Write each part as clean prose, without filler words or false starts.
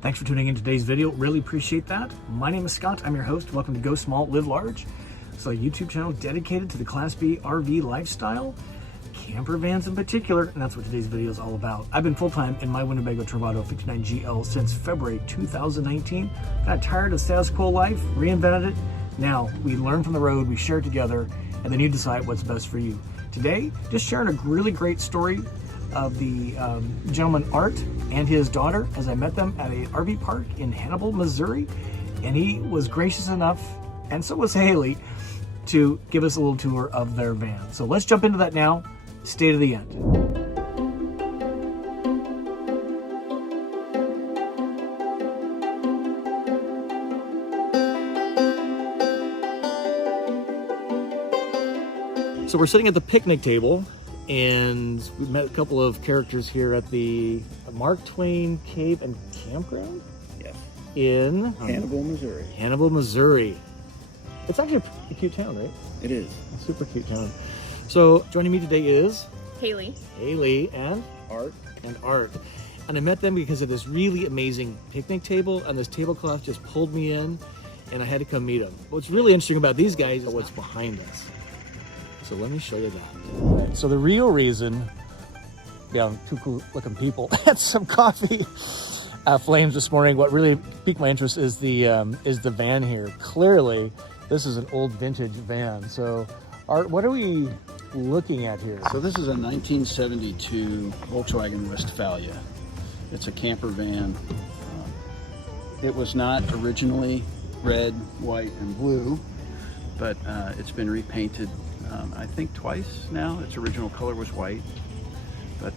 Thanks for tuning in today's video. Really appreciate that. My name is Scott. I'm your host. Welcome to Go Small, Live Large. It's a YouTube channel dedicated to the Class B RV lifestyle, camper vans in particular, and that's what today's video is all about. I've been full-time in my Winnebago Travato 59 GL since February 2019. Got tired of status quo life, reinvented it. Now we learn from the road, we share it together, and then you decide what's best for you. Today, just sharing a really great story of the gentleman Art and his daughter as I met them at a RV park in Hannibal, Missouri. And he was gracious enough, and so was Haley, to give us a little tour of their van. So let's jump into that now. Stay to the end. So we're sitting at the picnic table, and we met a couple of characters here at the Mark Twain Cave and Campground? Yes. In Hannibal, Missouri. Hannibal, Missouri. It's actually a cute town, right? It is. A super cute town. So joining me today is Haley. Haley and Art. Art. And I met them because of this really amazing picnic table, and this tablecloth just pulled me in, and I had to come meet them. What's really interesting about these guys is what's behind us. So let me show you that. All right, so the real reason, two cool looking people had some coffee flames this morning. What really piqued my interest is the van here. Clearly, this is an old vintage van. So, Art, what are we looking at here? So this is a 1972 Volkswagen Westfalia. It's a camper van. It was not originally red, white, and blue, but it's been repainted I think twice now. Its original color was white, but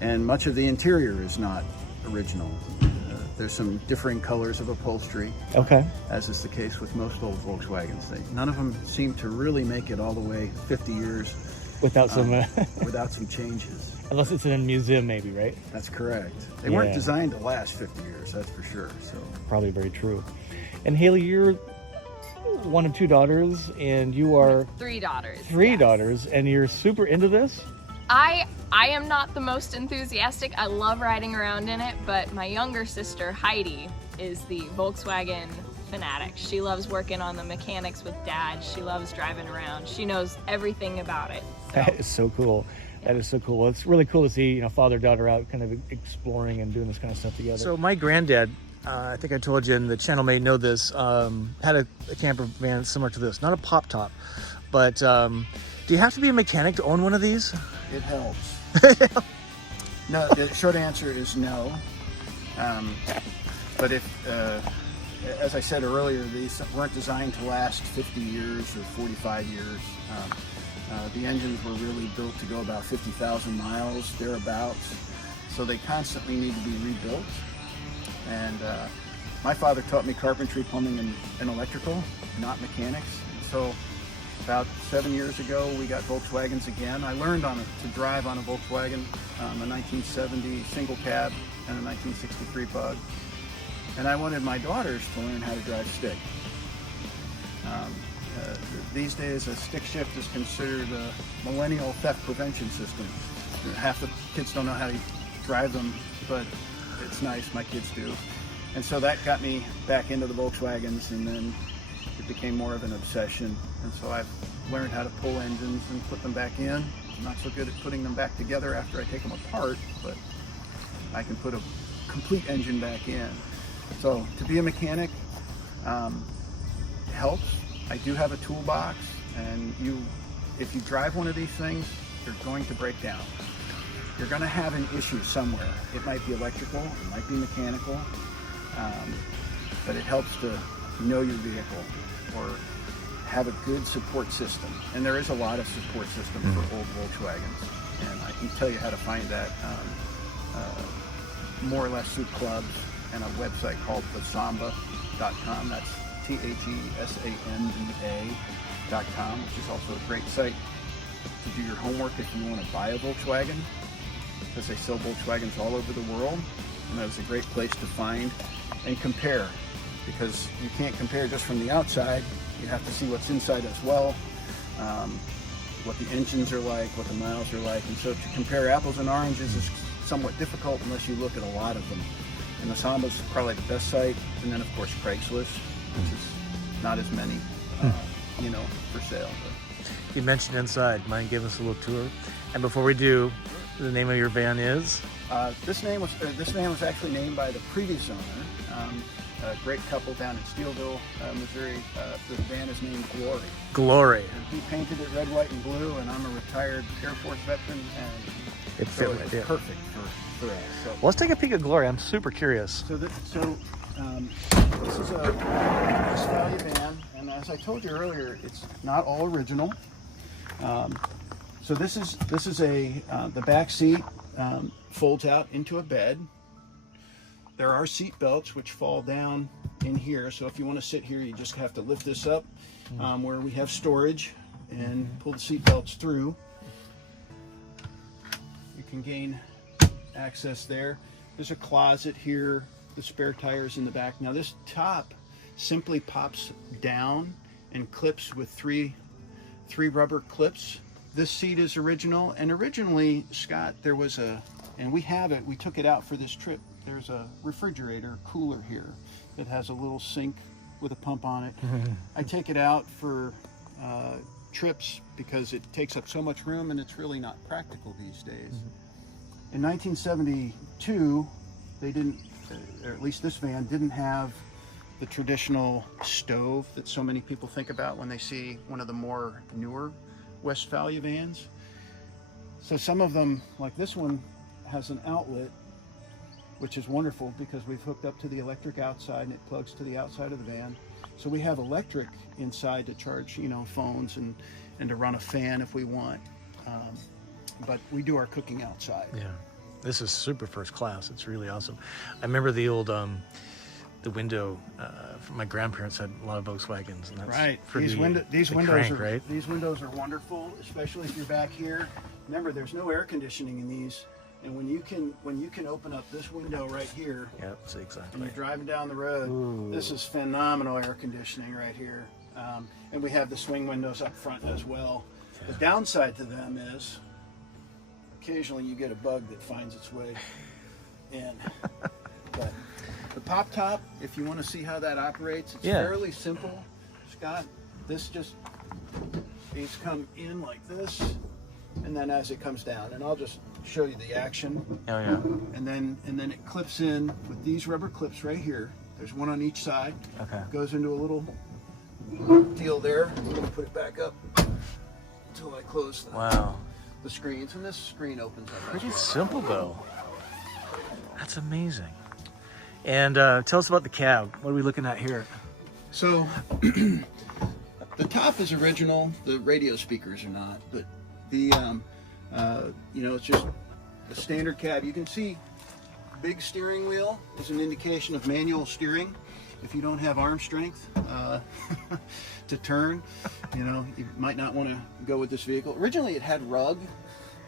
and much of the interior is not original. There's some differing colors of upholstery, Okay. As is the case with most old Volkswagens. None of them seem to really make it all the way 50 years Without some without some changes. unless it's in a museum, maybe, right? That's correct. They Yeah. weren't designed to last 50 years, that's for sure. So Probably very true. And Haley, you're one of two daughters, and you are Three daughters. three yes. daughters, and you're super into this? I am not the most enthusiastic. I love riding around in it, but my younger sister Heidi is the Volkswagen fanatic. She loves working on the mechanics with Dad. She loves driving around. She knows everything about it. So. That is so cool. That is so cool. It's really cool to see, father daughter out kind of exploring and doing this kind of stuff together. So my granddad, I think I told you, and the channel may know this, had a camper van similar to this. Not a pop top, but do you have to be a mechanic to own one of these? it helps. No, the short answer is no. But if, as I said earlier, these weren't designed to last 50 years or 45 years. The engines were really built to go about 50,000 miles, thereabouts. So they constantly need to be rebuilt. And my father taught me carpentry, plumbing, and electrical, not mechanics. So about 7 years ago, we got Volkswagens again. I learned to drive on a Volkswagen, a 1970 single cab and a 1963 Bug. And I wanted my daughters to learn how to drive stick. These days, a stick shift is considered a millennial theft prevention system. Half the kids don't know how to drive them, but it's nice, my kids do. And so that got me back into the Volkswagens, and then it became more of an obsession. And so I've learned how to pull engines and put them back in. I'm not so good at putting them back together after I take them apart, but I can put a complete engine back in. So to be a mechanic helps. I do have a toolbox, and if you drive one of these things, you're going to break down. You're going to have an issue somewhere. It might be electrical, it might be mechanical, but it helps to know your vehicle or have a good support system. And there is a lot of support system for old Volkswagens, and I can tell you how to find that. More or less through clubs and a website called thesamba.com. That's THESANBA.com, which is also a great site to do your homework if you want to buy a Volkswagen, because they sell Volkswagens all over the world, and that is a great place to find and compare, because you can't compare just from the outside. You have to see what's inside as well, what the engines are like, what the miles are like, and so to compare apples and oranges is somewhat difficult unless you look at a lot of them. And Masamba's probably the best site, and then of course Craigslist, which is not as many, you know, for sale. But. You mentioned inside. Mind giving us a little tour? And before we do, the name of your van is? This van was actually named by the previous owner, a great couple down in Steelville, Missouri. The van is named Glory. Glory. And he painted it red, white, and blue, and I'm a retired Air Force veteran, and It fit right there. Perfect for us. So, Well, let's take a peek at Glory. I'm super curious. this is a Westfalia van, and as I told you earlier, it's not all original. So this is the back seat folds out into a bed. There are seat belts which fall down in here, so if you want to sit here, you just have to lift this up where we have storage and pull the seat belts through. You can gain access there. There's a closet here, the spare tires in the back. Now this top simply pops down and clips with three rubber clips. This seat is original, and originally, Scott, there was and we have it, we took it out for this trip. There's a refrigerator cooler here that has a little sink with a pump on it. I take it out for trips because it takes up so much room and it's really not practical these days. In 1972, they didn't, or at least this van didn't have the traditional stove that so many people think about when they see one of the more newer Westfalia vans. So some of them, like this one, has an outlet, which is wonderful because we've hooked up to the electric outside and it plugs to the outside of the van. So we have electric inside to charge, you know, phones and to run a fan if we want. But we do our cooking outside. Yeah, this is super first class. It's really awesome. I remember the old the window. My grandparents had a lot of Volkswagens, and that's right. These windows are wonderful, especially if you're back here. Remember, there's no air conditioning in these, and when you can open up this window right here. Yep, see exactly. And you're driving down the road. Ooh. This is phenomenal air conditioning right here, and we have the swing windows up front as well. Yeah. The downside to them is occasionally you get a bug that finds its way in. But the pop top, if you want to see how that operates, it's fairly simple, Scott. These come in like this, and then as it comes down, and I'll just show you the action. Oh yeah. And then it clips in with these rubber clips right here. There's one on each side. Okay. Goes into a little deal there. I'm gonna put it back up until I close the screens, and this screen opens up. Pretty simple though. That's amazing. And tell us about the cab. What are we looking at here? So the top is original. The radio speakers are not, but the you know, it's just a standard cab. You can see big steering wheel is an indication of manual steering. If you don't have arm strength to turn, you know, you might not want to go with this vehicle. Originally it had rug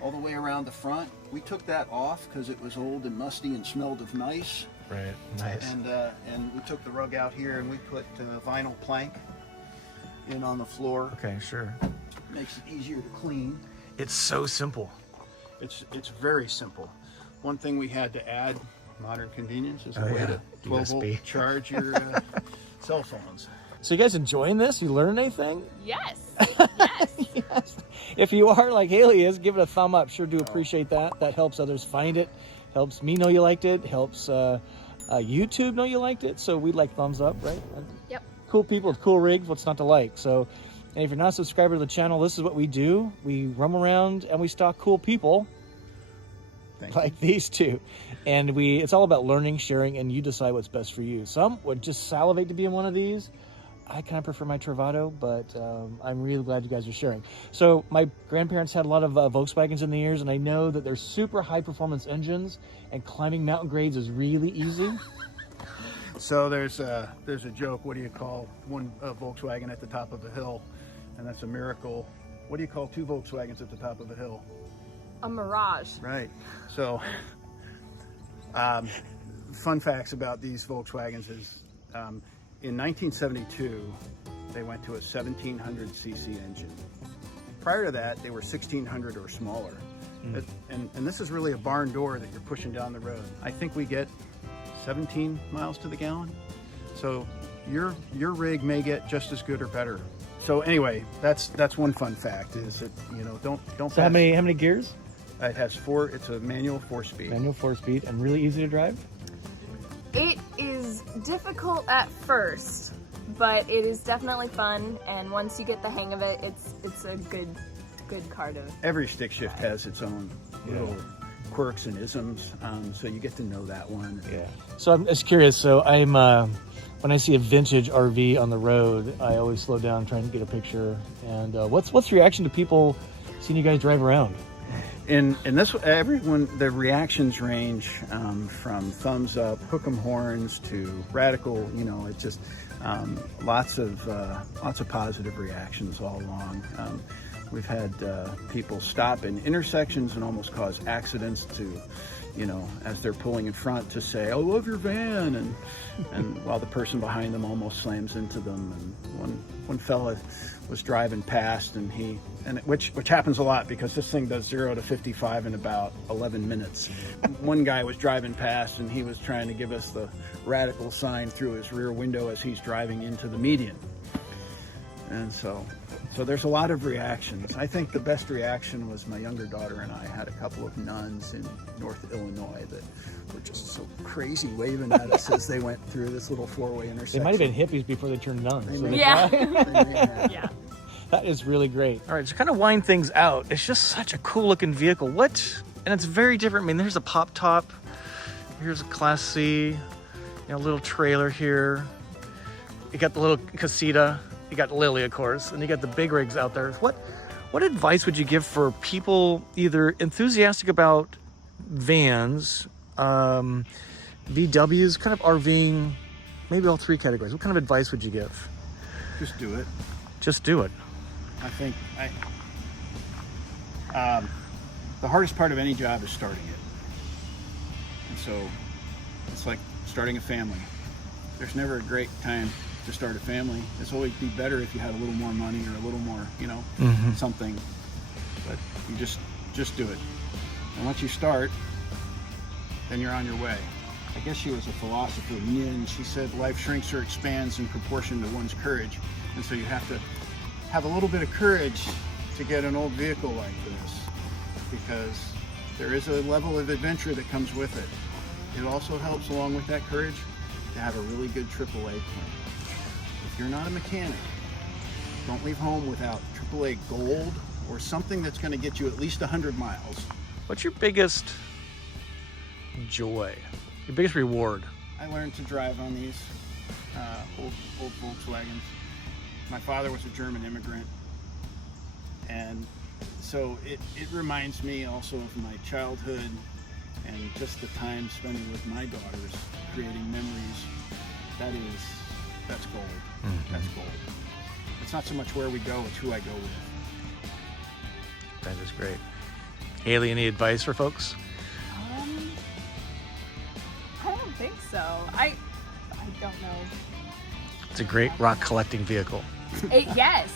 all the way around the front. We took that off because it was old and musty and smelled of nice. Right, nice. And we took the rug out here and we put vinyl plank in on the floor. Okay, sure. Makes it easier to clean. It's so simple. It's very simple. One thing we had to add, modern convenience, is a way to 12-volt charge your cell phones. So you guys enjoying this? You learning anything? Yes. Yes. If you are like Haley is, give it a thumb up. Sure do appreciate that. That helps others find it. Helps me know you liked it. Helps YouTube know you liked it. So we'd like thumbs up, right? Yep. Cool people with cool rigs. What's not to like? So, and if you're not a subscriber to the channel, this is what we do. We roam around and we stalk cool people. Like these two. And it's all about learning, sharing, and you decide what's best for you. Some would just salivate to be in one of these. I kind of prefer my Travato, but I'm really glad you guys are sharing. So my grandparents had a lot of Volkswagens in the years, and I know that they're super high performance engines, and climbing mountain grades is really easy. So there's a joke. What do you call one Volkswagen at the top of a hill? And that's a miracle. What do you call two Volkswagens at the top of a hill? A mirage. Right. So fun facts about these Volkswagens is in 1972 they went to a 1700cc engine. Prior to that they were 1600 or smaller. And this is really a barn door that you're pushing down the road. I think we get 17 miles to the gallon. So your rig may get just as good or better. So anyway, that's one fun fact is that, you know, don't. So how many gears? It has 4. It's a manual 4-speed. Manual 4-speed and really easy to drive. It is difficult at first, but it is definitely fun. And once you get the hang of it, it's a good car to. Every stick shift has its own little quirks and isms, so you get to know that one. Yeah. So I'm just curious. So I'm when I see a vintage RV on the road, I always slow down trying to get a picture. And what's the reaction to people seeing you guys drive around? And this, everyone, the reactions range from thumbs up, hook 'em horns to radical. You know, it's just lots of positive reactions all along. We've had people stop in intersections and almost cause accidents to, you know, as they're pulling in front to say, "I love your van," and while the person behind them almost slams into them. And one fella was driving past, and which happens a lot because this thing does 0 to 55 in about 11 minutes. One guy was driving past, and he was trying to give us the radical sign through his rear window as he's driving into the median. And so there's a lot of reactions. I think the best reaction was my younger daughter and I had a couple of nuns in North Illinois that were just so crazy waving at us as they went through this little 4-way intersection. They might have been hippies before they turned nuns. Yeah. That is really great. All right, so kind of wind things out. It's just such a cool looking vehicle. And it's very different. I mean, there's a pop top. Here's a Class C, you know, little trailer here. You got the little casita. You got Lily, of course, and you got the big rigs out there. What advice would you give for people either enthusiastic about vans, VWs, kind of RVing, maybe all 3 categories? What kind of advice would you give? Just do it. Just do it. I think the hardest part of any job is starting it. And so it's like starting a family. There's never a great time to start a family. It's always be better if you had a little more money or a little more, you know, something. But you just do it. And once you start, then you're on your way. I guess she was a philosopher, Nin. She said life shrinks or expands in proportion to one's courage. And so you have to have a little bit of courage to get an old vehicle like this, because there is a level of adventure that comes with it. It also helps, along with that courage, to have a really good AAA plan. If you're not a mechanic, don't leave home without AAA gold or something that's going to get you at least 100 miles. What's your biggest joy? Your biggest reward? I learned to drive on these old Volkswagens. My father was a German immigrant, and so it reminds me also of my childhood and just the time spending with my daughters, creating memories. That's gold. That's gold. It's not so much where we go, it's who I go with. That is great. Haley, any advice for folks? I don't think so. I don't know. It's a great rock collecting vehicle. Yes.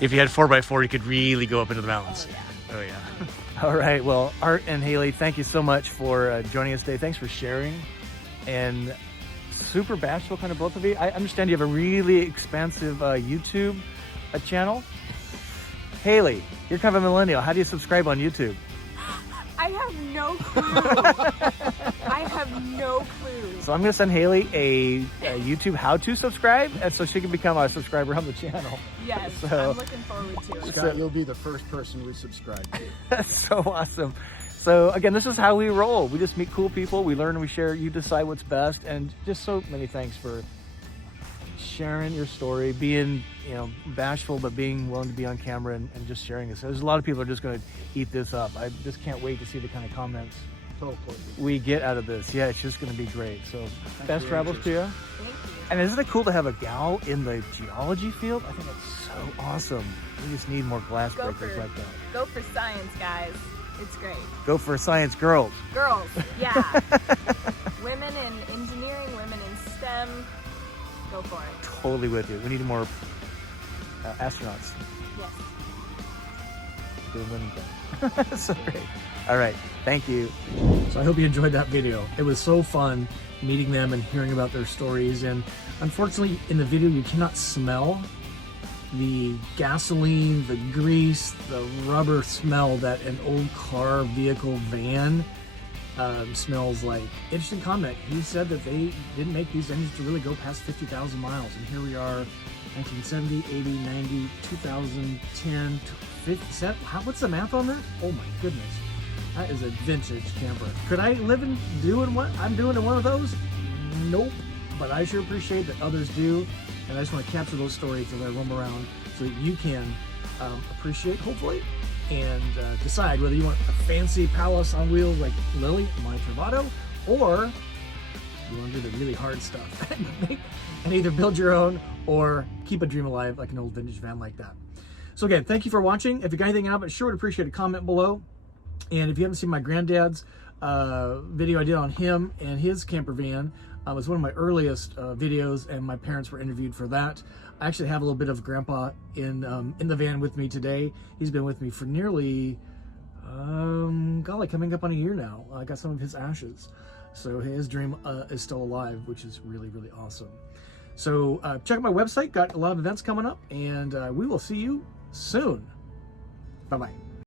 If you had 4x4, you could really go up into the mountains. Oh yeah. All right. Well, Art and Haley, thank you so much for joining us today. Thanks for sharing. And super bashful kind of both of you. I understand you have a really expansive YouTube channel. Haley, you're kind of a millennial. How do you subscribe on YouTube? I have no clue. I have no clue. So I'm going to send Haley a YouTube how to subscribe, and so she can become a subscriber on the channel. Yes, So- I'm looking forward to it. Scott, you'll be the first person we subscribe to. That's so awesome. So again, this is how we roll. We just meet cool people. We learn, we share. You decide what's best. And just so many thanks for sharing your story, being, you know, bashful, but being willing to be on camera and just sharing this. There's a lot of people are just going to eat this up. I just can't wait to see the kind of comments we get out of this. Yeah, it's just going to be great. So best travels to you. Thank you. And isn't it cool to have a gal in the geology field? I think it's so awesome. We just need more glass breakers like that. Go for science, guys. It's great. Go for science, girls. Girls, yeah. Women in engineering, women in STEM. Go for it. Totally with you. We need more astronauts Yes. doing women things. So great. All right. Thank you. So I hope you enjoyed that video. It was so fun meeting them and hearing about their stories. And unfortunately, in the video, you cannot smell the gasoline, the grease, the rubber smell that an old car, vehicle, van smells like. Interesting comment. He said that they didn't make these engines to really go past 50,000 miles. And here we are, 1970, 80, 90, 2010, 57. What's the math on that? Oh my goodness. That is a vintage camper. Could I live in doing what I'm doing in one of those? Nope. But I sure appreciate that others do. And I just want to capture those stories as I roam around so that you can appreciate, hopefully, and decide whether you want a fancy palace on wheels like Lily, my Travato, or you want to do the really hard stuff and either build your own or keep a dream alive like an old vintage van like that. So again, thank you for watching. If you got anything out of it, sure would appreciate a comment below. And if you haven't seen my granddad's video I did on him and his camper van, it was one of my earliest videos, and my parents were interviewed for that. I actually have a little bit of Grandpa in the van with me today. He's been with me for nearly, golly, coming up on a year now. I got some of his ashes. So his dream is still alive, which is really, really awesome. So check out my website, got a lot of events coming up, and we will see you soon. Bye-bye.